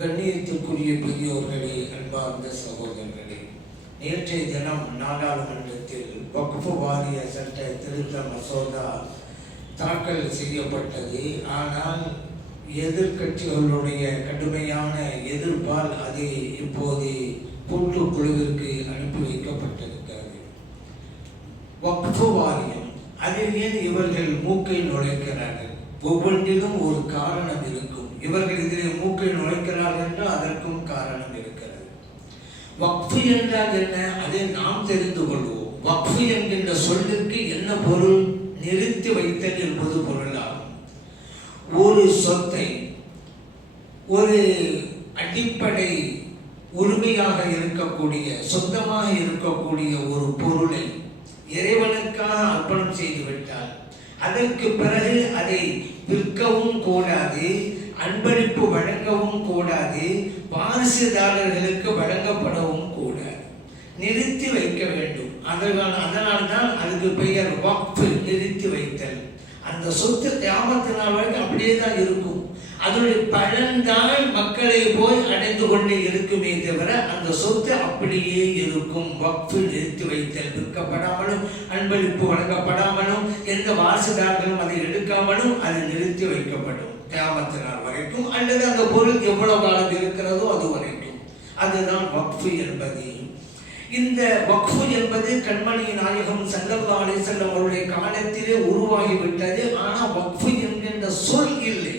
கண்ணியத்திற்குரிய பெரியோர்களே அன்பார்ந்த சகோதரர்களே நேற்றைய தினம் நாடாளுமன்றத்தில் வக்ஃபு வாரிய சட்ட திருத்த மசோதா தாக்கல் செய்யப்பட்டது. ஆனால் எதிர்கட்சிகளுடைய கடுமையான எதிர்ப்பால் அது இப்போது கூட்டு குழுவிற்கு அனுப்பி வைக்கப்பட்டிருக்கிறது. வக்ஃபு வாரியம் அதில் ஏன் இவர்கள் மூக்கை நுழைக்கிறார்கள்? ஒவ்வொன்றிலும் ஒரு காரணம் இருக்கும் இவர்கள் இதிலே மூக்கை நுழைக்கிறார்கள் என்றால் அதற்கும் காரணம் இருக்கிறது. வக்ஃபு என்றால் என்ன? அதை நாம் தெரிந்து கொள்வோம். வக்ஃபு என்கின்ற சொல்லுக்கு என்ன பொருள்? நிறுத்தி வைத்தல் என்பது பொருளாகும். ஒரு சொத்தை ஒரு அடிப்படை உரிமையாக இருக்கக்கூடிய சொந்தமாக இருக்கக்கூடிய ஒரு பொருளை இறைவனுக்காக அர்ப்பணம் செய்து விட்டால் அதற்கு பிறகு அதை விற்கவும் கூடாது. அன்பளிப்பு வழங்கவும் கூடாது வாரிசுதாரர்களுக்கு வழங்கப்படவும் கூடாது. நிறுத்தி வைக்க வேண்டும். அதனால் அதனால் தான் அதுக்கு பெயர் வக்ஃபு நிறுத்தி வைத்தல். அந்த சொத்து கிராமத்தினால் வரைக்கும் அப்படியே தான் இருக்கும். அதனுடைய பலன்தான் மக்களை போய் அடைந்து கொண்டே இருக்குமே தவிர அந்த சொத்து அப்படியே இருக்கும். வக்ஃபு நிறுத்தி வைத்தல். விற்கப்படாமலும் அன்பளிப்பு வழங்கப்படாமலும் எந்த வாரிசுதாரர்களும் அதை எடுக்காமலும் அது நிறுத்தி வைக்கப்படும். கிராமத்தினால் வரைக்கும் அல்லது அந்த பொருள் எவ்வளவு காலம் இருக்கிறதோ அது வரைக்கும் அதுதான் வக்ஃபு என்பது. இந்த வக்ஃபு என்பது கண்மணி நாயகம் சல்லல்லா அலிசல்லம் அவருடைய காலத்திலே உருவாகிவிட்டது. ஆனால் வக்ஃபு என்கின்ற சொல் இல்லை.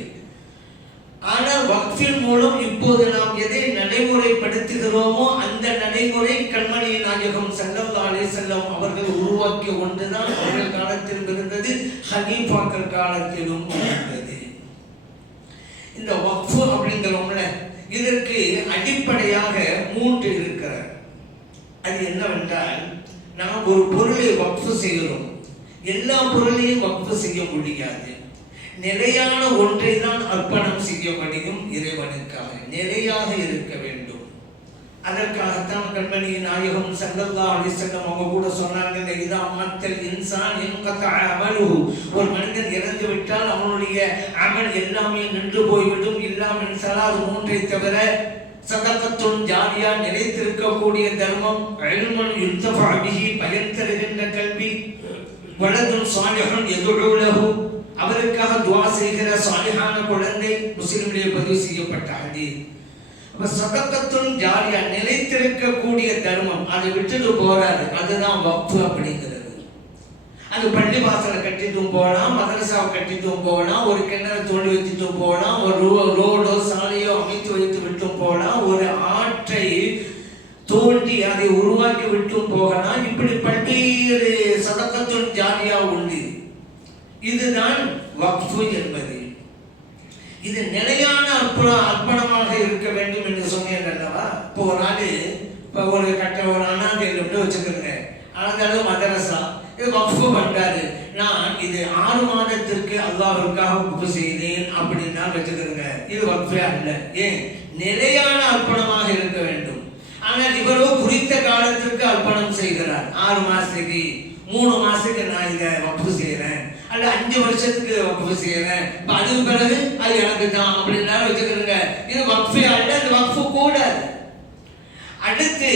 ஆனால் வக்ஃபின் மூலம் இப்போது நாம் எதை நடைமுறைப்படுத்துகிறோமோ அந்த நடைமுறை கண்மணி நாயகம் சல்லல்லா அலிசல்லம் அவர்கள் உருவாக்கிய ஒன்றுதான் அவர்கள் காலத்திலும் இருந்தது ஹனீஃபாக்கள் காலத்திலும் இருந்தது. இந்த வக்ஃபு அப்படிங்கிறோம்ல இதற்கு அடிப்படையாக மூன்று இருக்கிறார் அது என்னவென்றால் நாம் ஒரு பொருளை வக்ஃபு செய்கிறோம். எல்லா பொருளையும் வக்ஃபு செய்ய முடியாது. நிலையான ஒன்றை தான் அர்ப்பணம் செய்ய முடியும் இறைவனுக்காக. நிலையாக இருக்க வேண்டும். அதற்காகத்தான் கண்மணி நாயகம் சங்கல்லா அலிசங்கம் அவங்க கூட சொன்னாங்க இதா மத்தல் இன்சான் இன்கத்தா அமலுஹு ஒரு மனிதன் இறந்து விட்டால் அவனுடைய அமல் எல்லாமே நின்று போய்விடும். இல்லாமல் சலாது மூன்றை தவிர சதகத்தும் ஜாலியா நிலைத்திருக்கக்கூடிய தர்மம் அழுமன் யுத்தபா பிஹி பயன் தருகின்ற கல்வி. வலதுன் சாலிஹன் எதுலகு அவருக்காக துவா செய்கிற சாலிஹான குழந்தை முஸ்லிம்களே பதிவு செய்யப்பட்ட அப்ப ஜாலியா நிலைத்திருக்கக்கூடிய தர்மம் அதை விட்டுட்டு போறாரு. அதுதான் வப்பு அப்படிங்கிறது. அது பள்ளி வாசலை கட்டிட்டும் போகலாம் மதரசாவை கட்டிட்டும் போகலாம் ஒரு கிணறு தோண்டி வைத்துட்டும் போகலாம் ஒரு ரோ- ரோடோ சாலையோ அமைத்து வைத்து விட்டும் போகலாம் ஒரு ஆற்றை தோண்டி அதை உருவாக்கி விட்டும் போகலாம். இப்படி பல்வேறு சதக்கத்துன் ஜாலியா உண்டு இதுதான் வக்ஃபு என்பது. இது நிலையான அர்ப்பண அர்ப்பணமாக இருக்க வேண்டும் என்று சொன்னேன் அல்லவா இப்போ ஒரு ஆளு இப்போ ஒரு கட்ட ஒரு அனாதையில் விட்டு வச்சுக்கிறேங்க அனாதையில் மதரசா இது வக்ஃபு பண்றாரு. நான் இது ஆறு மாதத்திற்கு அல்லாஹ்வுக்காக வக்ஃபு செய்தேன் அப்படின்னா வச்சுக்கிறேங்க இது வக்ஃபே அல்ல. ஏன்? நிலையான அர்ப்பணமாக இருக்க வேண்டும். ஆனால் இவரோ குறித்த காலத்திற்கு அர்ப்பணம் செய்கிறார். ஆறு மாசத்துக்கு மூணு மாசத்துக்கு நான் இதை வக்ஃபு செய்கிறேன் அல்ல அஞ்சு வருஷத்துக்கு வக்ஃபு செய்யறேன். இப்ப அதுக்கு பிறகு அது எனக்கு தான் அப்படின்னா வச்சுக்கிறேங்க இது வக்ஃபே அல்ல அந்த வக்ஃபு கூடாது அடுத்து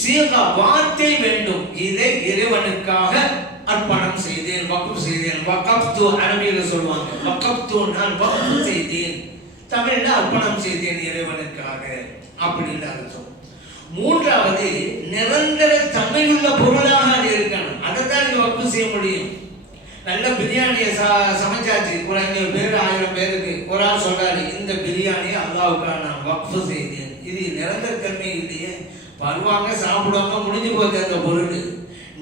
சீகா வார்த்தை வேண்டும். இதை இறைவனுக்காக அர்ப்பணம் செய்தேன் வக்ஃபு செய்தேன். வக்கப்து அரபியில சொல்லுவாங்க. வக்கப்து நான் வக்ஃபு செய்தேன். தமிழ்ல அர்ப்பணம் செய்தேன் இறைவனுக்காக அப்படின்னு அர்த்தம். மூன்றாவது நிரந்தர தன்மையுள்ள பொருளாக அது இருக்கணும் அதை தான் நீங்க வக்ஃபு செய்ய முடியும் நல்ல பிரியாணியை ச சமைச்சாச்சு. ஒரு ஐநூறு பேர் ஆயிரம் பேருக்கு. ஒரு ஆள் சொல்றாரு இந்த பிரியாணியை அல்லாவுக்காக நான் வக்ஃபு செய்தேன் இது நிரந்தர தன்மை இல்லையே. வருவாங்க சாப்பிடுவாங்க முடிஞ்சு போச்சு அந்த பொருள்.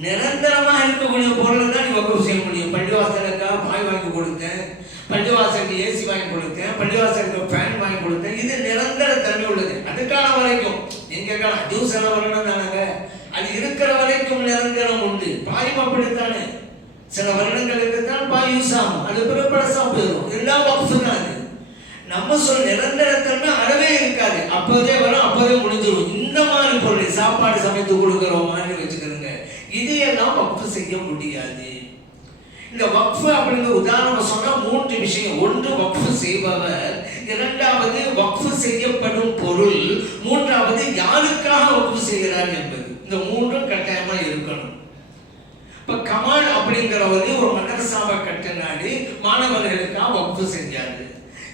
நிரந்தரமாக இருக்கக்கூடிய பொருளை தான் நீ வக்ஃபு செய்ய முடியும். பள்ளிவாசலுக்காக பாய் வாங்கி கொடுத்தேன். பள்ளிவாசலுக்கு ஏசி வாங்கி கொடுத்தேன். பள்ளிவாசலுக்கு ஃபேன் வாங்கி கொடுத்தேன். இது நிரந்தர தன்மை உள்ளது. அதுக்கான வரைக்கும். எங்க ஜூஸ் எல்லாம் வரணும் தானங்க அது இருக்கிற வரைக்கும் நிரந்தரம் உண்டு. பாயும் அப்படித்தானே சில வருடங்கள் தான் பாய் யூஸ் ஆகும் அது பிறகு போயிடும் எல்லாம் வக்ஃபு தான் அது நம்ம சொல் நிரந்தரத்தன்மை அறவே இருக்காது. அப்போதே வரும் அப்போதே முடிஞ்சிடும் இந்த மாதிரி பொருள் சாப்பாடு சமைத்து கொடுக்குறோமான்னு மாதிரி வச்சுக்கிறோங்க இதையெல்லாம் வக்ஃபு செய்ய முடியாது. இந்த வக்ஃபு அப்படிங்கிற உதாரணம் சொன்னால் மூன்று விஷயம். ஒன்று வக்ஃபு செய்பவர். இரண்டாவது வக்ஃபு செய்யப்படும் பொருள். மூன்றாவது யாருக்காக வக்ஃபு செய்கிறார் என்பது. இந்த மூன்றும் கட்டாயமாக இருக்கணும். இப்ப கமால் வந்து ஒரு மதரசாவை கட்டினாடி மாணவர்களுக்காக வகுப்பு செஞ்சாரு.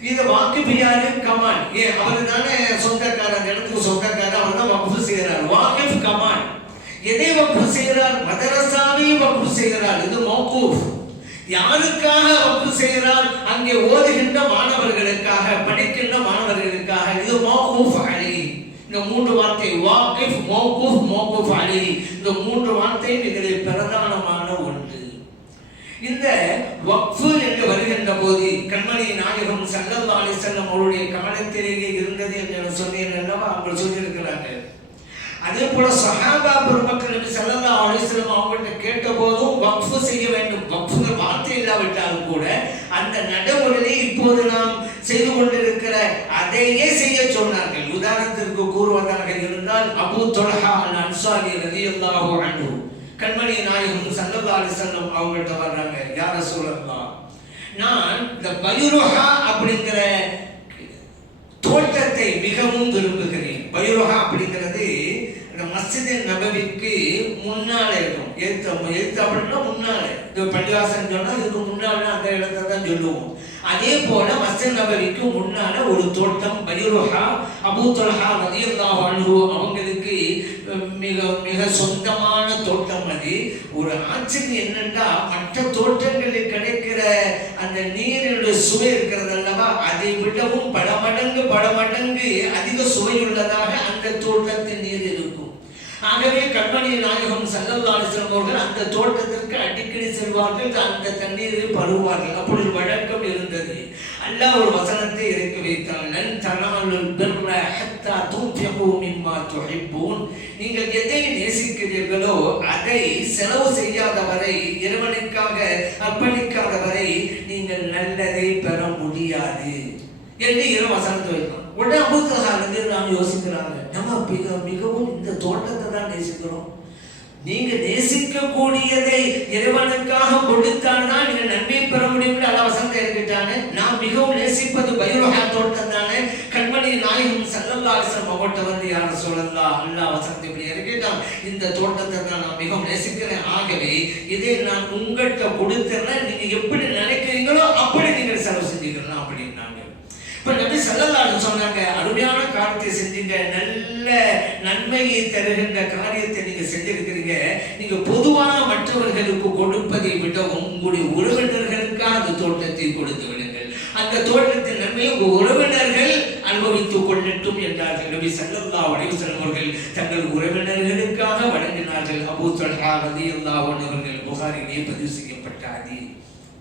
இது வாக்கு யாரு? கமால். ஏ அவர் தானே சொந்தக்காரர். அந்த இடத்துக்கு சொந்தக்காரர். அவர் தான் வகுப்பு செய்கிறார் வாகிப் கமால். எதை வகுப்பு செய்கிறார் மதரசாவையும் வகுப்பு செய்கிறார். இது மௌகூஃப். யாருக்காக வகுப்பு செய்கிறார்? அங்கே ஓதுகின்ற மாணவர்களுக்காக படிக்கின்ற மாணவர்களுக்காக. இது மௌகூஃப் அலி. இந்த மூன்று வார்த்தை வாக்கிஃப் மௌகூஃப் மௌகூஃப் அலி. இந்த மூன்று வார்த்தையும் இதில் பிரதானமான ஒன்று. இந்த வக்ஃபு என்று வருகின்ற போது கண்மணி நாயகம் சல்லல்லா அலிசல்லம் அவருடைய கவனத்திலேயே இருந்தது என்று நான் சொன்னேன் அல்லவா? அவங்க சொல்லியிருக்கிறாங்க. அதே போல சஹாபா பெருமக்கள் நபி ஸல்லல்லாஹு அலைஹி அவங்கள்ட்ட கேட்ட போதும் வக்ஃபு செய்ய வேண்டும். வக்ஃபுங்கிற வார்த்தை இல்லாவிட்டாலும் கூட அந்த நடைமுறையை இப்போது நாம் செய்து கொண்டிருக்கிற அதையே செய்ய சொன்னார்கள். உதாரணத்திற்கு கூறுவதாக இருந்தால் அபு தொலஹா அல் அன்சாரி ரலியல்லாஹு அன்ஹு. கண்மணி நாயகம் சல்லல்லா அலைஹி அவங்கள்ட்ட வர்றாங்க யார ரசூலல்லாஹ் நான் இந்த பயுருஹா அப்படிங்கிற தோட்டத்தை மிகவும் விரும்புகிறேன். பைரோஹா அப்படிங்கிறது மஸ்ஜித் நபவிக்கு முன்னால இருக்கும். எழுத்த எழுத்து அப்படின்னா முன்னால. இந்த பள்ளிவாசன் சொன்னா இதுக்கு முன்னால அந்த இடத்த தான் சொல்லுவோம். அதே போல மஸ்ஜித் நபவிக்கு முன்னால ஒரு தோட்டம் பயிரோஹா அபூ தொல்ஹா ரலியல்லாஹு அன்ஹு. அவங்களுக்கு மிக மிக சொந்தமான தோட்டம் அது. ஒரு ஆச்சரியம் என்னன்னா மற்ற தோட்டங்களில் கிடைக்கிற அந்த நீரினுடைய சுவை இருக்கிறது அல்லவா? அதை விடவும் பல மடங்கு பல மடங்கு அதிக சுவையுள்ளதாக அந்த தோட்டத்தின் நீர் இருக்கும். ஆகவே கண்மணி நாயகம் சல்லல்லாஹு அவர்கள் அந்த தோட்டத்திற்கு அடிக்கடி செல்வார்கள் அந்த தண்ணீரில் பருவார்கள் அப்படி ஒரு வழக்கம் இருந்தது. அல்லாஹ் ஒரு வசனத்தை இறக்கி வைத்தான் லன் தனாலுல் பிர்ர ஹத்தா துன்ஃபிகு மிம்மா துஹிப்பூன். நீங்கள் எதை நேசிக்கிறீர்களோ அதை செலவு செய்யாத வரை இறைவனுக்காக அர்ப்பணிக்காத வரை நீங்கள் நல்லதை பெற முடியாது என்று இரு வசனத்தை வைக்கணும் உடனே அபுத்தகாலிருந்து நாம் யோசிக்கிறாங்க. நம்ம மிக மிகவும் இந்த தோட்டத்தை தான் நேசிக்கிறோம். நீங்க நேசிக்கக்கூடியதை இறைவனுக்காக கொடுத்தான்னா நீங்க நன்மை பெற முடியும் அல்ல வசனத்தை இருக்கிட்டாங்க நான் மிகவும் நேசிப்பது பைரோஹா தோட்டம் தானே. கண்மணி நாயகம் சல்லல்லா அலிஸ்லாம் அவட்ட வந்து யார சொல்லலாம் அல்லா வசனத்தை இப்படி இறக்கிட்டான் இந்த தோட்டத்தை தான் நான் மிகவும் நேசிக்கிறேன். ஆகவே இதை நான் உங்கள்கிட்ட கொடுத்துறேன் நீங்க எப்படி நினைக்கிறீங்களோ அப்படி நீங்கள் செலவு செஞ்சுக்கலாம் அப்படின்னு. இப்ப நபி ஸல்லல்லாஹு சொன்னாங்க அருமையான காரியத்தை செஞ்சீங்க நல்ல நன்மையை தருகின்ற காரியத்தை நீங்க செஞ்சிருக்கிறீங்க. நீங்க பொதுவாக மற்றவர்களுக்கு கொடுப்பதை விட உங்களுடைய உறவினர்களுக்காக அந்த தோட்டத்தை கொடுத்து விடுங்கள். அந்த தோட்டத்தின் நன்மையை உங்க உறவினர்கள் அனுபவித்துக் கொள்ளட்டும் என்றார்கள். நபி ஸல்லல்லாஹு வடிவு செல்வர்கள் அவர்கள் தங்கள் உறவினர்களுக்காக வழங்கினார்கள். அபூ தல்ஹா ரலியல்லாஹு அன்ஹு அவர்கள் புகாரிலே பதிவு செய்யப்பட்ட அதி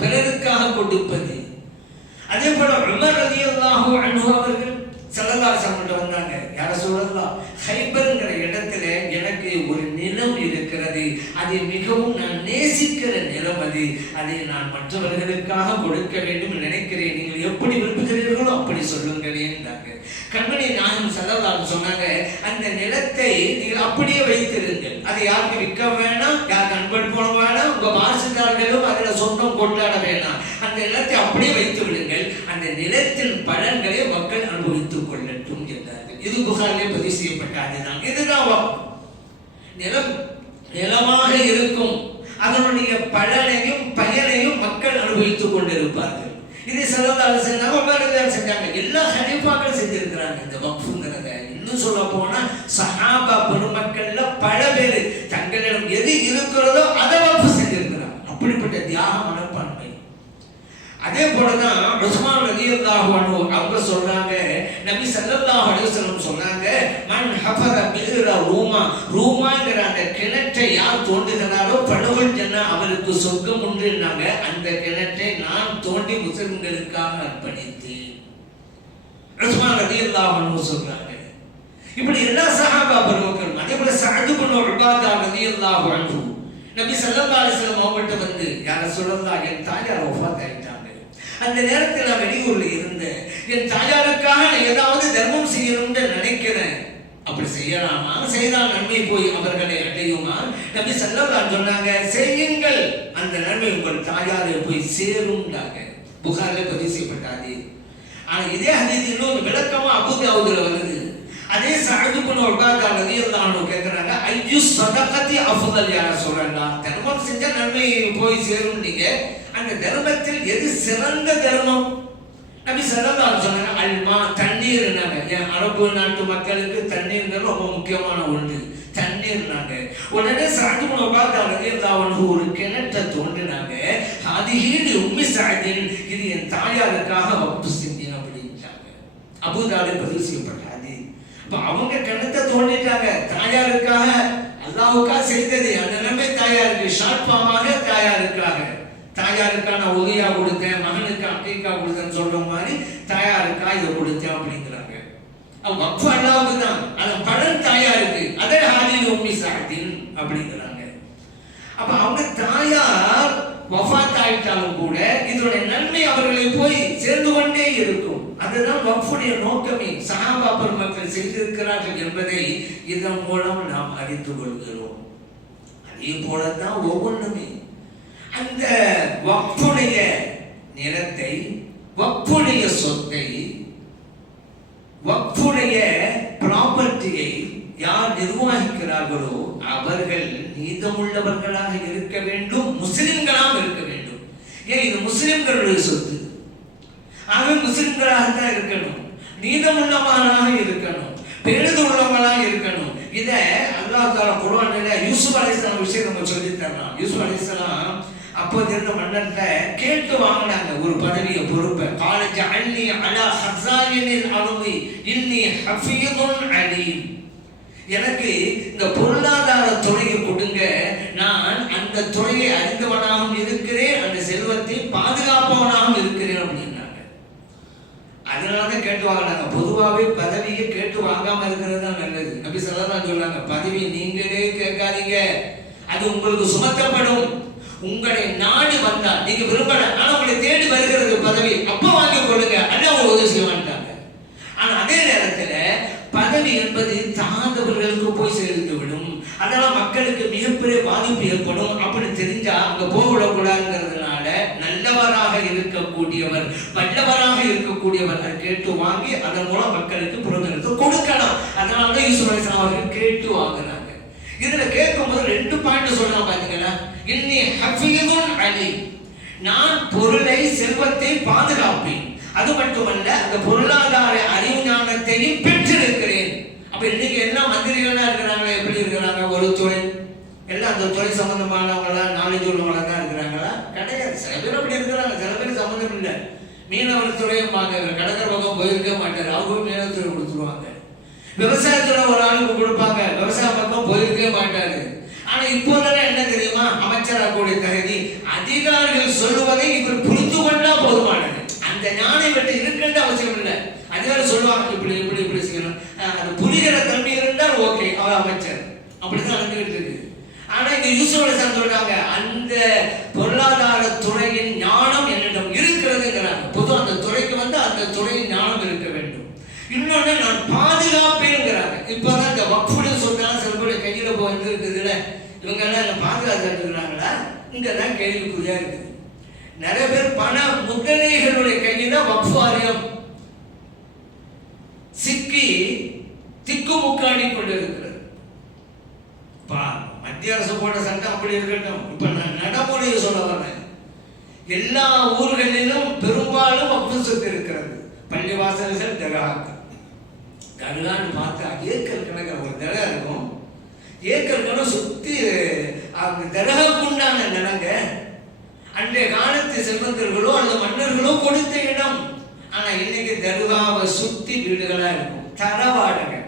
பிறருக்காக கொடுப்பது அதே போல உமர் ரதி அல்லாஹோ அவர்கள் ஸல்லல்லாஹு வந்தாங்க யார சொல்லலாம் ஹைபருங்கிற இடத்துல எனக்கு ஒரு நிலம் இருக்கிறது. அதை மிகவும் நான் நேசிக்கிற நிலம் அது. அதை நான் மற்றவர்களுக்காக கொடுக்க வேண்டும் நினைக்கிறேன். நீங்கள் எப்படி விரும்புகிறீர்களோ அப்படி சொல்லுங்களேன்றாங்க கண்மணி நானும் சல்லல்லாஹு சொன்னாங்க அந்த நிலத்தை நீங்கள் அப்படியே வைத்திருங்கள். அதை யாருக்கு விற்க வேணாம் யாருக்கு அன்பன் போன வேணாம் உங்க வாரிசுதாரர்களும் அதில் சொந்தம் கொண்டாட வேணாம். அந்த நிலத்தை அப்படியே வைத்து விடுங்கள் அந்த நிலத்தின் பலன்களை மக்கள் அனுபவித்துக் கொள்ளட்டும் என்றார்கள். இது புகாரிலே பதிவு செய்யப்பட்ட அதுதான். இதுதான் நிலம் நிலமாக இருக்கும் அதனுடைய பலனையும் பயனையும் மக்கள் அனுபவித்துக் கொண்டிருப்பார்கள். இது சிறந்தாலும் செஞ்சாங்க உமரதார் செஞ்சாங்க? எல்லா ஹனீஃபாக்களும் செஞ்சிருக்கிறாங்க. இந்த வக்ஃபுங்கிறத. இன்னும் சொல்ல போனா சஹாபா பெருமக்கள்ல பல பேர் தங்களிடம் எது இருக்கிறதோ அதை வக்ஃப் செஞ்சிருக்கிறாங்க அப்படிப்பட்ட தியாக மனப்பான்மை அதே போலதான் உஸ்மான் ரலியல்லாஹு அன்ஹு அவங்க சொல்றாங்க நபி ஸல்லல்லாஹு அலைஹி வஸல்லம் சொன்னாங்க மன் ஹஃபர பிஹ்ர ரூமா ரூமாங்கிற அந்த கிணற்றை யார் தோண்டுகிறாரோ படுகொள் ஜன்னா அவருக்கு சொர்க்கம் உண்டுன்னாங்க அந்த கிணற்றை நான் தோண்டி முஸ்லிம்களுக்காக அர்ப்பணித்தேன். உஸ்மான் ரலியல்லாஹு அன்ஹு சொல்றாங்க. இப்படி எல்லா சஹாபா பெருமக்களும் அதே போல சஅது பின் உபாதா ரலியல்லாஹு அன்ஹு நபி ஸல்லல்லாஹு அலைஹி வஸல்லம் அவங்கள்ட்ட வந்து யார சொல்லலாம் என் தாயார் வஃபாத் ஆயிட்டாங்க அந்த நேரத்தில் நான் வெளியூர்ல இருந்தேன் என் தாயாருக்காக நான் ஏதாவது தர்மம் செய்யணும்னு நினைக்கிறேன். அப்படி செய்யலாமா. செய்தால் நன்மை போய் அவர்களை அடையுமா. நம்பி ஸல்லல்லாஹு சொன்னாங்க செய்யுங்கள். அந்த நன்மை உங்கள் தாயாரை போய் சேரும்டாங்க. புகாரில் பதிவு செய்யப்பட்டாது. ஆனா இதே ஹதீஸ் இன்னொரு விளக்கமா அபுதாவுதுல வருது. அதே சஅது பின் உபாதா இருந்தாலும் அன்ஹு ஐயோ ஐயு சதகத்தி அஃதல் யா ரசூலல்லாஹ் தர்மம் செஞ்சா நன்மை போய் சேரும் நீங்க. அந்த தர்மத்தில் எது சிறந்த தர்மம்? நபி ஸல்லல்லாஹு சொன்னாங்க அல்மா தண்ணீர்னாங்க என் அரபு நாட்டு மக்களுக்கு தண்ணீர் ரொம்ப முக்கியமான ஒன்று. தண்ணீர்னாங்க உடனே சஅது பின் உபாதா ஒரு கிணற்றை தோண்டினாங்க. அதிகீடு உம்மி சஅதின் இது என் தாயாருக்காக வகுப்பு செஞ்சேன் அப்படின்ட்டாங்க. அபூதாபி பதிவு செய்யப்பட்ட அவங்க கிணத்தை தோண்டிட்டாங்க தாயாருக்காக அல்லாவுக்காக செய்தது அந்த நிலைமை தாயாருக்கு ஷார்ட் ஃபார்மாக தாயாருக்காக. தாயாருக்கான உதவியா கொடுத்தேன் மகனுக்கு அக்கைக்கா கொடுத்தேன்னு சொல்ற மாதிரி தாயாருக்கா இதை கொடுத்தேன் அப்படிங்கிறாங்க. அப்ப அல்லாவுக்கு தான். அந்த பலன் தாயாருக்கு. அதே ஹாலில் உம்மி சாத்தின் அப்படிங்கிறாங்க. அப்ப அவங்க தாயார் வஃபாத் ஆயிட்டாலும் கூட இதனுடைய நன்மை அவர்களை போய் சேர்ந்து கொண்டே இருக்கும். அதுதான் வக்ஃபுடைய நோக்கமே. சஹாபா பெருமக்கள் செய்திருக்கிறார்கள் என்பதை இதன் மூலம் நாம் அறிந்து கொள்கிறோம். அதே போலதான் ஒவ்வொன்றுமே. அந்த வக்ஃபுடைய நிலத்தை வக்ஃபுடைய சொத்தை வக்ஃபுடைய ப்ராப்பர்ட்டியை யார் நிர்வகிக்கிறார்களோ அவர்கள் நீதமுள்ளவர்களாக இருக்க வேண்டும் முஸ்லிம்களாக இருக்க வேண்டும். ஏன்? இது முஸ்லிம்களுடைய சொத்து. அவன் முஸ்லிம்களாக தான் இருக்கணும். நீதமுள்ளவர்களாக இருக்கணும். பெரிதுள்ளவர்களாக இருக்கணும். இத அல்லாஹ் தாலா குர்ஆன்ல யூசுப் அலிஸ்லாம் விஷயம் நம்ம சொல்லி தரலாம். யூசுப் அலிஸ்லாம் அப்போது இருந்த மன்னர்கிட்ட கேட்டு வாங்கினாங்க ஒரு பதவியை பொறுப்பை. காலேஜ் அன்னி அலா ஹசாயினில் அருமை இன்னி ஹஃபீதுன் அலீம். எனக்கு இந்த பொருளாதார கேட்டு வாங்கினாங்க பொதுவாகவே பதவியை கேட்டு வாங்காம இருக்கிறது தான் நல்லது. அப்படி சொல்லதான் சொன்னாங்க பதவி நீங்களே கேட்காதீங்க. அது உங்களுக்கு சுமத்தப்படும். உங்களை நாடி வந்தா நீங்க விரும்பல ஆனா உங்களை தேடி வருகிறது பதவி. அப்ப வாங்கி கொள்ளுங்க. அதான் அவங்க உதவி செய்ய மாட்டாங்க. ஆனா அதே நேரத்துல பதவி என்பது தாழ்ந்தவர்களுக்கு போய் சேர்ந்து விடும். அதெல்லாம் மக்களுக்கு மிகப்பெரிய பாதிப்பு ஏற்படும் அப்படி தெரிஞ்சா அங்க போக விடக்கூடாதுங்கிறது நல்லவராக இருக்கக்கூடியவர் வல்லவராக இருக்கக்கூடியவர். அதை கேட்டு வாங்கி அதன் மூலம் மக்களுக்கு புரந்தெடுத்து கொடுக்கலாம். அதனாலதான் யூசுப் அவர்கள் கேட்டு வாங்குறாங்க இதுல கேட்கும்போது ரெண்டு பாயிண்ட் சொல்லலாம் பாத்தீங்களா? இன்னி ஹஃபீதுன் அலி. நான் பொருளை செல்வத்தை பாதுகாப்பேன். அது மட்டுமல்ல அந்த பொருளாதார அறிவு ஞானத்தையும் பெற்றிருக்கிறேன். அப்ப இன்னைக்கு எல்லாம் மந்திரிகளா இருக்கிறாங்களா? எப்படி இருக்கிறாங்க? ஒரு துறை. எல்லாம் அந்த துறை சம்பந்தமானவங்களா? நாலேஜ் உள்ளவங்களா தான் சில பேர் அப்படி இருக்கிறாங்க. சில பேர் சம்மந்தம் இல்லை. மீனவர் துறையும் பார்க்க கடற்கரை பக்கம் போயிருக்க மாட்டாரு. அவங்க மீனவத்துறை கொடுத்துருவாங்க. விவசாயத்துல ஒரு ஆளுக்கு கொடுப்பாங்க. விவசாய பக்கம் போயிருக்கவே மாட்டாரு. ஆனா இப்போதெல்லாம் என்ன தெரியுமா? அமைச்சராகக்கூடிய தகுதி அதிகாரிகள் சொல்லுவதை இவர் புரிந்து கொண்டா போதுமானது. அந்த ஞானம் இவர்கிட்ட இருக்கின்ற அவசியம் இல்லை. அதிகாரி சொல்லுவாங்க இப்படி இப்படி இப்படி செய்யணும். அது புரிகிற தன்மை இருந்தால் ஓகே அவர் அமைச்சர். அப்படிதான் நடந்துகிட்டு இருக்கு. ஆனா இங்க யூசுவலை சார் சொல்றாங்க அந்த பொருளாதார துறையின் ஞானம் என்னிடம் இருக்கிறதுங்கிறாங்க பொதுவா அந்த துறைக்கு வந்து அந்த துறையின் ஞானம் இருக்க வேண்டும் இன்னொன்னு நான் பாதுகாப்பேங்கிறாங்க இப்பதான் இந்த வக்ஃபுடைய சொன்னாலும் சில பேர் கையில போய் இருக்குதுல இவங்க எல்லாம் என்ன பாதுகாத்துக்கிறாங்களா இங்க தான் கேள்விக்குறியா இருக்குது. நிறைய பேர் பண முதலைகளுடைய கையில் தான் வக்ஃபாரியம் சிக்கி திக்கு முக்காடி கொண்டு இருக்கிறது மத்திய அரசு போட்ட சட்டம் அப்படி இருக்கட்டும். இப்ப நான் நடைமுறையை சொல்ல வரேன் எல்லா ஊர்களிலும் பெரும்பாலும் வக்ஃபு சொத்து இருக்கிறது. பள்ளி வாசல்கள் தகாக்கு தர்கான்னு பார்த்தா ஏக்கர் கணக்கு ஒரு தர்கா இருக்கும். ஏக்கர் கணக்கு சுத்தி அந்த தர்காவுக்கு உண்டான நிலங்க அன்றைய காலத்து செல்வந்தர்களோ அல்லது மன்னர்களோ கொடுத்த இடம். ஆனா இன்னைக்கு தர்காவை சுத்தி வீடுகளா இருக்கும். தரவாடகை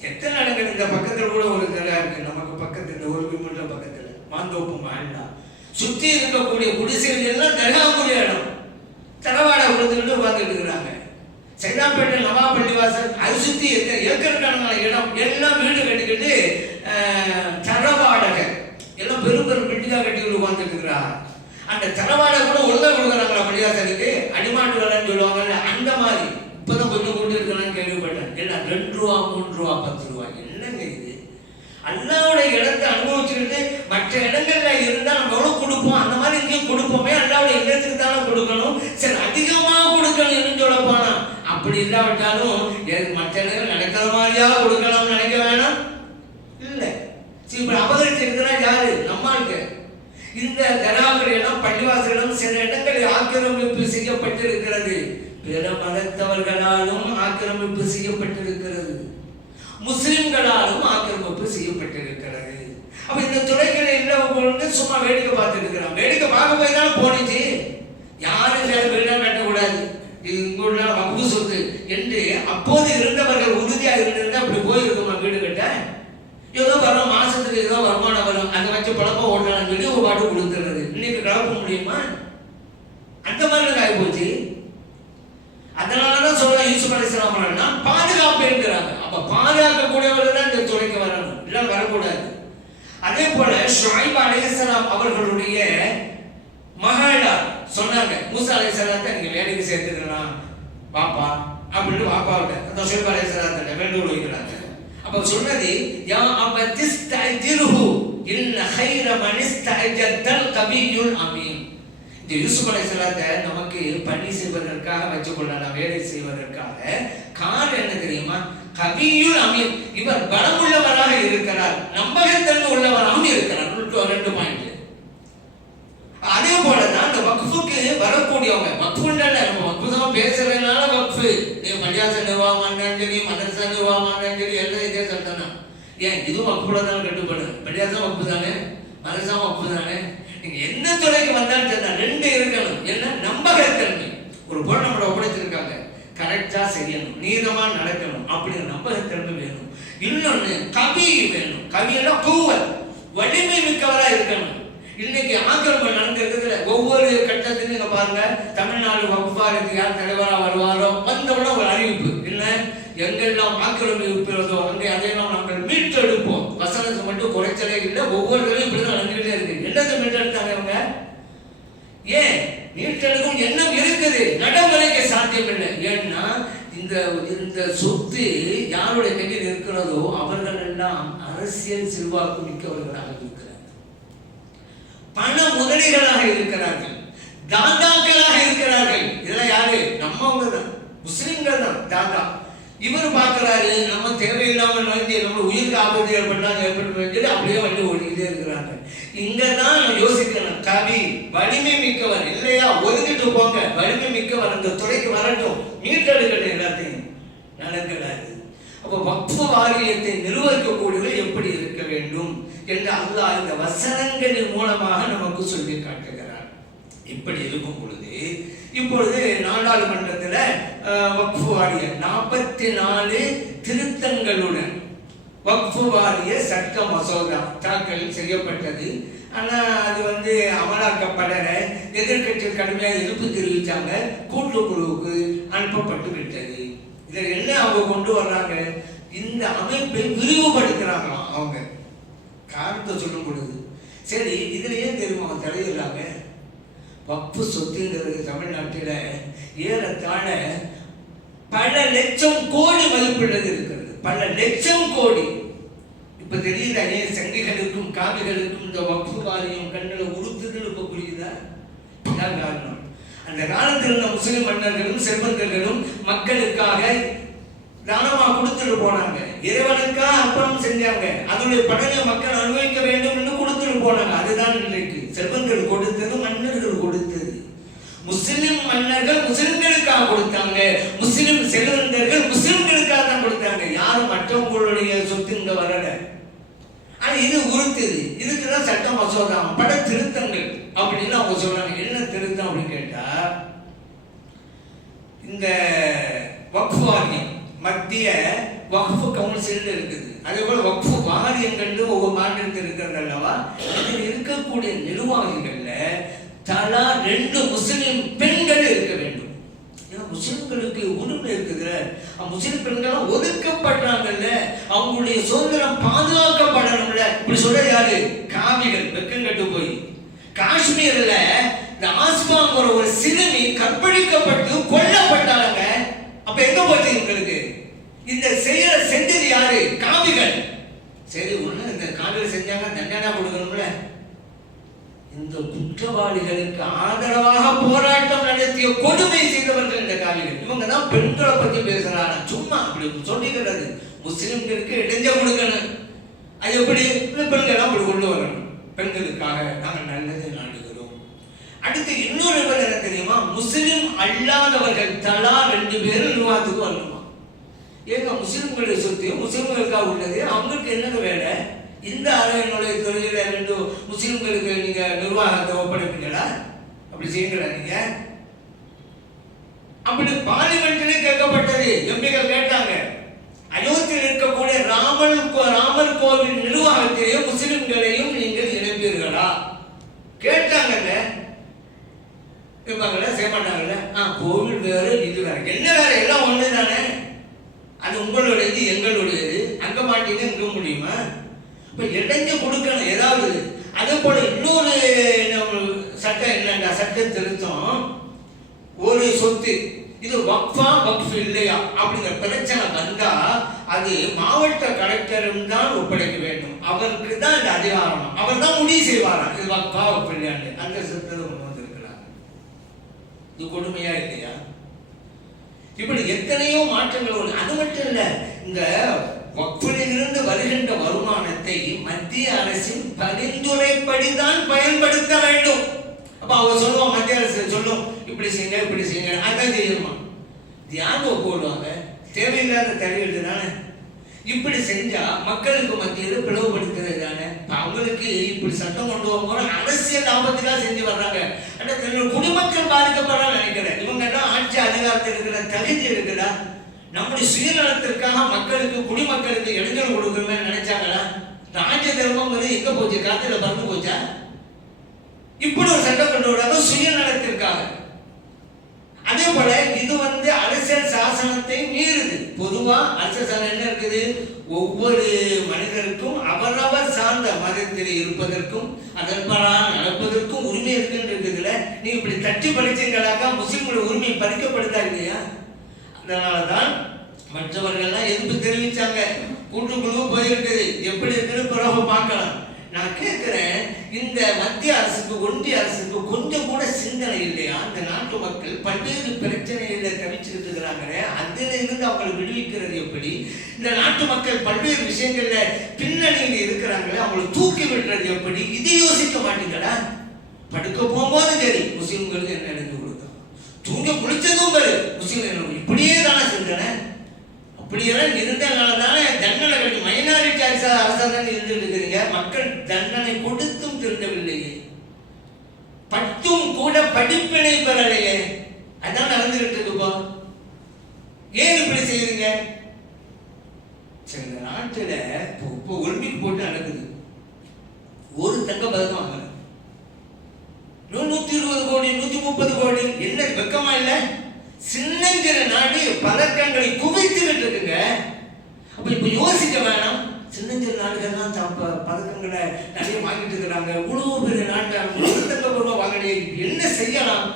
எத்தனை இடங்கள் இந்த பக்கத்துல கூட ஒரு தரா இருக்கு. நமக்கு பக்கத்துல இந்த ஒரு கிலோமீட்டர் பக்கத்துல. மாந்தோப்பு மஹல்லா சுத்தி இருக்கக்கூடிய குடிசைகள் எல்லாம் தர்காவுக்குரிய இடம். தரவாடகை கொடுத்துக்கிட்டு உட்கார்ந்துட்டு இருக்கிறாங்க. சைதாப்பேட்டை நவா பள்ளிவாசல் அது சுத்தி எத்தனை ஏக்கர் கணக்கான இடம்? எல்லாம் வீடு கட்டிக்கிட்டு அஹ், தரவாடகை. எல்லாம் பெரும் பெரும் பில்டிங்கா கட்டி உட்கார்ந்து இருக்கிறாங்க அந்த தரவாடகை கூட ஒழுங்கா கொடுக்குறாங்களா பள்ளிவாசலுக்கு? அடிமாட்டு வேலைன்னு சொல்லுவாங்கல்ல அந்த மாதிரி. இப்பதான் கொஞ்சம் கொண்டு இருக்கலாம்னு கேள்விப்பட்டேன். எல்லாம் ரெண்டு ரூபா மூணு ரூபா பத்து ரூபா. என்னங்க இது? அல்லாவுடைய இடத்தை அனுபவிச்சுக்கிட்டு மற்ற இடங்கள்ல இருந்தா நம்ம கொடுப்போம்? அந்த மாதிரி இங்கேயும் கொடுப்போமே. அல்லாவுடைய இடத்துக்கு தானே கொடுக்கணும். சரி அதிகமா கொடுக்கணும் சொல்லப்போனா அப்படி இல்லாவிட்டாலும் எனக்கு மற்ற இடங்கள் நடக்கிற மாதிரியா கொடுக்கலாம் நினைக்க வேணாம் இல்ல சரி இப்ப அபகரிச்சிருக்கிறா யாரு நம்மளுக்கு இந்த தராபுரியிடம் பள்ளிவாசலும் சில இடங்களில் ஆக்கிரமிப்பு செய்யப்பட்டிருக்கிறது. பிற மதத்தவர்களாலும் ஆக்கிரமிப்பு செய்யப்பட்டிருக்கிறது. முஸ்லிம்களாலும் ஆக்கிரமிப்பு செய்யப்பட்டிருக்கிறது. அப்ப இந்த துறைகளை இல்லவங்க சும்மா வேடிக்கை பார்த்துருக்கிறோம் வேடிக்கை பார்க்க போய் தானே போனிச்சு. யாரும் சில வீடெல்லாம் கட்டக்கூடாது இது இங்குள்ள வகுப்பு சொத்து. என்று அப்போது இருந்தவர்கள் உறுதியாக இருந்திருந்தா அப்படி போயிருக்கும். ஏதோ வரும் மாசத்துக்கு ஏதோ வருமானம் வரும் அதை வச்சு பழக்கம் ஓடலாம்னு சொல்லி ஒரு பாட்டு கொடுத்துறது இன்னைக்கு கலப்ப முடியுமா? அந்த மாதிரி ஆகி போச்சு. அதனாலதான் சொல்றேன் யூசுப் அலிஸ்லாம் பண்ணா பாதுகாப்பு இருக்கிறாங்க அப்ப பாதுகாக்கக்கூடியவர்கள் தான் இந்த துறைக்கு வரணும். இல்ல வரக்கூடாது. அதே போல ஷுஐப் அலைஹிஸ்ஸலாம் அவர்களுடைய மகளா சொன்னாங்க மூசா அலைஹிஸ்ஸலாத்தை நீங்க வேலைக்கு சேர்த்துக்கலாம் பாப்பா அப்படின்னு பாப்பாவிட்ட அந்த ஷுஐப் அலைஹிஸ்ஸலாத்தை வேண்டுகோள் வைக்கிறாங்க. அப்ப சொன்னது யா அபதிஸ்தஜிருஹு இன்ன ஹைர மனிஸ்தஜத்தல் கபியுல் அமீன். இந்த யூசுப் அலைஹிஸ்ஸலாத்தை நமக்கு பணி செய்வதற்காக வச்சுக்கொள்ளலாம் வேலை செய்வதற்காக காரணம் என்ன தெரியுமா? கவியுல் அமீர் இவர் பலமுள்ளவராக இருக்கிறார். நம்பகத்தன்மை உள்ளவராகவும் இருக்கிறார். ரெண்டு- ரெண்டு பாயிண்ட் அதே போலதான் அந்த வக்ஃபுக்கு வரக்கூடியவங்க வக்ஃபுன்ற நம்ம வக்ஃபு தான் பேசுறதுனால வக்ஃபு. நீ பள்ளியாச நிர்வாகம் சரி மதரசா நிர்வாகம் சரி எல்லாம் இதே சட்டம் தான் ஏன் இதுவும் வக்ஃபுல கட்டுப்பாடு கட்டுப்படும் பள்ளியாசம் வக்ஃபு தானே தானே நீங்க எந்த துறைக்கு வந்தாலும் சரி ரெண்டு இருக்கணும் என்ன நம்பகத்தன்மை ஒரு பொருள் நம்மளை ஒப்படைச்சிருக்காங்க கரெக்டா செய்யணும் நீதமா நடக்கணும் அப்படிங்கிற நம்பகத்தன்மை வேணும் இன்னொன்னு கவி வேணும் கவியெல்லாம் கூவல் வலிமை மிக்கவரா இருக்கணும் இன்னைக்கு ஆக்கிரமம் நடந்திருக்கிறதுல ஒவ்வொரு கட்டத்திலும் நீங்க பாருங்க தமிழ்நாடு வகுப்பாருக்கு யார் தலைவராக வருவாரோ வந்தவுடனே ஒரு அறிவிப்பு. என்ன? எங்கெல்லாம் ஆக்கிரமிக்கிறதோ அங்கே அதையெல்லாம் நாங்கள் மீட்டெடுப்போம். வசனத்தை மட்டும் குறைச்சலே இல்லை ஒவ்வொரு தடவையும் இப்படிதான் நடந்துகிட்டே இருக்கு. என்னத்தை மீட்டெடுத்தாங்க அவங்க ஏன்? மீட்டெடுக்கும் எண்ணம் இருக்குது. நடைமுறைக்கு சாத்தியம் இல்லை ஏன்னா இந்த இந்த சொத்து யாருடைய கையில் இருக்கிறதோ அவர்கள் எல்லாம் அரசியல் செல்வாக்கு மிக்கவர்களாக இருக்கிறார் பண முதலிகளாக இருக்கிறார்கள். தாந்தாக்களாக இருக்கிறார்கள். இதெல்லாம் யாரு? நம்மவங்க தான் முஸ்லிம்கள் தான் தாதா இவர் பார்க்கிறாரு நம்ம தேவையில்லாமல் நுழைஞ்சு நம்ம உயிருக்கு ஆபத்து ஏற்பட்டாங்க ஏற்பட்டு சொல்லி அப்படியே வண்டி ஓடிக்கிட்டே இருக்கிறாங்க. இங்க தான் நம்ம யோசிக்கணும் கவி வலிமை மிக்கவர் இல்லையா? ஒதுக்கிட்டு போங்க. வலிமை மிக்கவர் அந்த துறைக்கு வரட்டும். மீட்டெடுக்கட்டும் எல்லாத்தையும். நடக்கிறாரு அப்போ வக்ஃபு வாரியத்தை நிர்வகிக்கக்கூடியவர்கள் எப்படி இருக்க வேண்டும்? என்று அல்லாஹ் இந்த வசனங்களின் மூலமாக நமக்கு சொல்லி காட்டுகிறார். இப்படி இருக்கும் பொழுது இப்பொழுது நாடாளுமன்றத்தில் அஹ், வக்ஃபு வாரிய நாற்பத்தி நாலு திருத்தங்களுடன் வக்ஃபு வாரிய சட்ட மசோதா தாக்கல் செய்யப்பட்டது. ஆனால் அது வந்து அமலாக்கப்படல. எதிர்க்கட்சி கடுமையாக எதிர்ப்பு தெரிவித்தாங்க கூட்டுக்குழுவுக்கு அனுப்பப்பட்டு விட்டது. இதில் என்ன அவங்க கொண்டு வர்றாங்க? இந்த அமைப்பை விரிவுபடுத்துகிறாங்களாம் அவங்க? காரணத்தை சொல்லும் பொழுது சரி இதில் ஏன் தெரியுமா அவன் தலையிடுறாங்க வப்பு சொத்துங்கிறது தமிழ்நாட்டில். ஏறத்தாழ பல லட்சம் கோடி மதிப்புள்ளது இருக்கிறது. பல லட்சம் கோடி. இப்போ தெரியுதா ஏன் சங்கிகளுக்கும் காவிகளுக்கும் இந்த வப்பு வாரியம் கண்ணில் உறுத்துதல் இப்போ புரியுதா? இதான் காரணம். அந்த காலத்தில் இருந்த முஸ்லிம் மன்னர்களும் செல்வந்தர்களும் மக்களுக்காக தானமாக கொடுத்துட்டு போனாங்க. இறைவனுக்காக அப்புறம் செஞ்சாங்க. அதனுடைய பலனை மக்கள் அனுபவிக்க வேண்டும் என்று கொடுத்துட்டு போனாங்க. அதுதான் இன்றைக்கு செல்வங்கள் கொடுத்தது மன்னர்கள் கொடுத்தது. முஸ்லிம் மன்னர்கள் முஸ்லிம்களுக்காக கொடுத்தாங்க. முஸ்லிம் செல்வந்தர்கள் முஸ்லிம்களுக்காக தான் கொடுத்தாங்க. யாரும் மற்றவங்களுடைய சொத்து இங்க வரல. ஆனா இது உறுத்துது. இதுக்கு தான் சட்ட மசோதா பட திருத்தங்கள் அப்படின்னு அவங்க சொல்றாங்க. என்ன திருத்தம் அப்படின்னு கேட்டா இந்த வக்ஃப் வாரியம் மத்திய வக்ஃபு கவுன்சில் இருக்குது. அதே போல வாரியம் கண்டு ஒவ்வொரு மாநிலத்தில் இருக்கிறது அல்லவா இதில் இருக்கக்கூடிய நிர்வாகிகளில் தலா ரெண்டு முஸ்லிம் பெண்கள் இருக்க வேண்டும். ஏன்னா முஸ்லிம்களுக்கு உரிமை இருக்குதுல முஸ்லிம் பெண்கள் ஒதுக்கப்படுறாங்கல்ல. அவங்களுடைய சுதந்திரம் பாதுகாக்கப்படணும்ல இப்படி சொல்றது யாரு? காவிகள் வெக்கம் கட்டு போய். காஷ்மீர்ல இந்த ஆஸ்மாங்கிற ஒரு சிறுமி கற்பழிக்கப்பட்டு கொல்லப்பட்டாங்க. அப்ப எங்க போச்சு இவங்களுக்கு இந்த செயலை செஞ்சது யாரு? காவிகள். சரி ஒண்ணு இந்த காவிகள் செஞ்சாங்க தண்டனை கொடுக்கணும்ல. இந்த குற்றவாளிகளுக்கு ஆதரவாக போராட்டம் நடத்திய கொடுமை செய்தவர்கள் இந்த காவிகள். இவங்க தான் பெண்களை பத்தி பேசுறாங்க. சும்மா அப்படி சொல்லிக்கிறது. முஸ்லிம்களுக்கு இடைஞ்ச கொடுக்கணும். அது எப்படி? பெண்கள் அப்படி கொண்டு வரணும். பெண்களுக்காக நாங்கள் நல்லது நாடுகிறோம். அடுத்து இன்னொரு பேர் என்ன தெரியுமா? முஸ்லிம் அல்லாதவர்கள் தலா ரெண்டு பேரும் நிர்வாகத்துக்கு வரணும். ஏங்க முஸ்லிம்களுடைய சொத்து முஸ்லிம்களுக்காக உள்ளது. அவங்களுக்கு என்னங்க வேலை? இந்த அறையினுடைய துறையில ரெண்டு முஸ்லிம்களுக்கு நீங்க நிர்வாகத்தை ஒப்படைப்பீங்களா? அப்படி செய்யுங்களா நீங்க? அப்படி பார்லிமெண்ட்லயே கேட்கப்பட்டது. எம்பிகள் கேட்டாங்க. அயோத்தியில் இருக்கக்கூடிய ராமன் கோ- ராமர் கோவில் நிர்வாகத்திலேயே முஸ்லிம்களையும் நீங்கள் இணைப்பீர்களா? கேட்டாங்கல்ல இருப்பாங்கல்ல செய்ய மாட்டாங்கல்ல ஆ கோவில் வேறு இது வேற. என்ன வேற? எல்லாம் ஒன்று தானே அது உங்களுடையது எங்களுடையது. அங்க மாட்டீங்க இங்க முடியுமா? இப்ப இடைஞ்சு கொடுக்கணும். ஏதாவது அதே போல இன்னொரு சட்டம் என்னன்னா சட்ட திருத்தம். ஒரு சொத்து. இது வக்ஃபா வக்ஃப் இல்லையா? அப்படிங்கிற பிரச்சனை வந்தா அது மாவட்ட கலெக்டரும் தான் ஒப்படைக்க வேண்டும். அவருக்கு தான் இந்த அதிகாரம். அவர் தான் முடிவு செய்வாராம். இது வக்ஃபா வக்ஃப் இல்லையான்னு. அந்த சட்டத்தை கொண்டு வந்திருக்கிறார். இது கொடுமையா இல்லையா? இப்படி எத்தனையோ மாற்றங்கள் உண்டு. அது மட்டும் இல்ல இந்த வக்ஃபிலிருந்து வருகின்ற வருமானத்தை மத்திய அரசின் பரிந்துரைப்படிதான் பயன்படுத்த வேண்டும். அப்ப அவங்க சொல்லுவோம் மத்திய அரசு சொல்லும் இப்படி செய்யுங்க இப்படி செய்யுங்க. அதான் செய்யணுமா? தியாகம் போடுவாங்க தேவையில்லாத தடை எழுதுனால இப்படி செஞ்சா மக்களுக்கு மத்தியில் பிளவுபடுத்துறது தானே? அவங்களுக்கு இப்படி சட்டம் கொண்டு வரும்போது அரசியல் லாபத்துக்காக செஞ்சு வர்றாங்க. ஆனா தன்னோட குடிமக்கள் பாதிக்கப்பட நினைக்கிறேன். இவங்க எல்லாம் ஆட்சி அதிகாரத்தில் இருக்கிற தகுதி இருக்குதா? நம்முடைய சுயநலத்திற்காக மக்களுக்கு குடிமக்களுக்கு இடைஞ்சல் கொடுக்கணுமே நினைச்சாங்களா? ராஜ தர்மங்கிறது எங்க போச்சு? காத்துல பறந்து போச்சா? இப்படி ஒரு சட்டம் கொண்டு வராங்க சுயநலத்திற்காக. அதே போல இது வந்து அரசியல் சாசனத்தை மீறுது. பொதுவா அரசியல் சாசனம் என்ன இருக்குது? ஒவ்வொரு மனிதருக்கும் அவரவர் சார்ந்த மதத்தில் இருப்பதற்கும் அதன்படி நடப்பதற்கும் உரிமை இருக்குன்றதுல நீங்க நீ இப்படி தட்டி படிச்சீங்களாக்கா முஸ்லிம்களோட உரிமை பறிக்கப்படுதா இல்லையா அதனாலதான் மற்றவர்கள்லாம் எதிர்ப்பு தெரிவிச்சாங்க. கூட்டுக்குழு போயிருக்குது எப்படி இருக்குன்னு பிறகு பார்க்கலாம். நான் கேட்கிறேன் இந்த மத்திய அரசுக்கு ஒன்றிய அரசுக்கு கொஞ்சம் கூட சிந்தனை இல்லையா? இந்த நாட்டு மக்கள் பல்வேறு பிரச்சனைகளை தவிச்சுக்கிட்டு இருக்கிறாங்களே அதுல இருந்து அவங்களை விடுவிக்கிறது எப்படி? இந்த நாட்டு மக்கள் பல்வேறு விஷயங்கள்ல பின்னணியில் இருக்கிறாங்களே அவங்களை தூக்கி விடுறது எப்படி? இது யோசிக்க மாட்டீங்களா? படுக்க போகும்போது சரி முஸ்லீம்களுக்கு என்ன எழுந்து கொடுத்தோம்? தூங்க குளிச்சதும் பாரு முஸ்லீம் என்ன இப்படியே தானே செஞ்சன அப்படியெல்லாம் இருந்தனால தானே தண்டனை கட்டி மைனாரிட்டி அரசா அரசாங்கம் இருந்துட்டு இருக்கிறீங்க மக்கள் தண்டனை கொடுத்தும் திருந்தவில்லையே. பட்டும் கூட படிப்பினை பெறலையே. அதான் நடந்துகிட்டு இருக்குப்பா ஏன் இப்படி செய்யுங்க சரி இந்த நாட்டுல இப்போ இப்போ ஒலிம்பிக் போட்டு நடக்குது. ஒரு தங்க பதக்கம் வாங்கல. நூத்தி இருபது கோடி நூத்தி முப்பது கோடி என்ன வெக்கமா இல்லை? சின்னஞ்சிற நாடு பதக்கங்களை குவித்துக்கிட்டு இருக்குங்க அப்ப இப்ப யோசிக்க வேணாம். சின்னஞ்சிறு நாடுகள்லாம் தான் பதக்கங்களை நிறைய வாங்கிட்டு இருக்கிறாங்க. இவ்வளவு பெரிய நாட்டை ஒரு என்ன செய்யலாம்?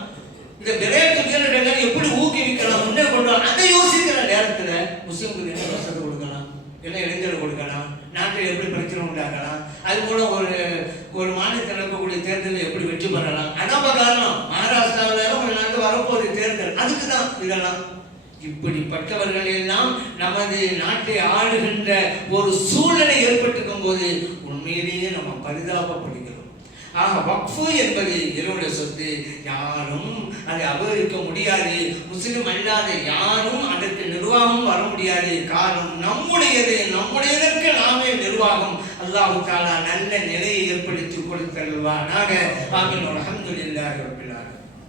இந்த விளையாட்டு வீரர்கள் எப்படி ஊக்குவிக்கலாம்? முன்னே கொண்டு அதை யோசிக்கிற நேரத்துல முஸ்லிம்களுக்கு என்ன வசதி கொடுக்கலாம்? என்ன இளைஞர்கள் கொடுக்கலாம்? நாட்டில் எப்படி பிரச்சனை உண்டாக்கலாம்? அது மூலம் ஒரு ஒரு மாநிலத்தில் நடக்கக்கூடிய தேர்தலில் எப்படி வெற்றி பெறலாம்? அதான் காரணம் மகாராஷ்டிராவில் வரப்போது தேர்தல். அதுக்கு தான் இதெல்லாம். இப்படிப்பட்டவர்கள் எல்லாம் நமது நாட்டை ஆளுகின்ற ஒரு சூழ்நிலை ஏற்பட்டிருக்கும் போது உண்மையிலேயே நம்ம பரிதாபப்படுகிறோம். ஆக வக்ஃபு என்பது இறைவனுடைய சொத்து. யாரும் அதை அபகரிக்க முடியாது. முஸ்லிம் அல்லாத யாரும் அதற்கு நிர்வாகம் வர முடியாது. காரணம் நம்முடையது. நம்முடையதற்கு நாமே நிர்வாகம். அல்லாஹ் தாலா நல்ல நிலையை ஏற்படுத்தி கொடுத்தல்வானாக ஆமீன். அல்ஹம்துலில்லாஹி ரப்பில்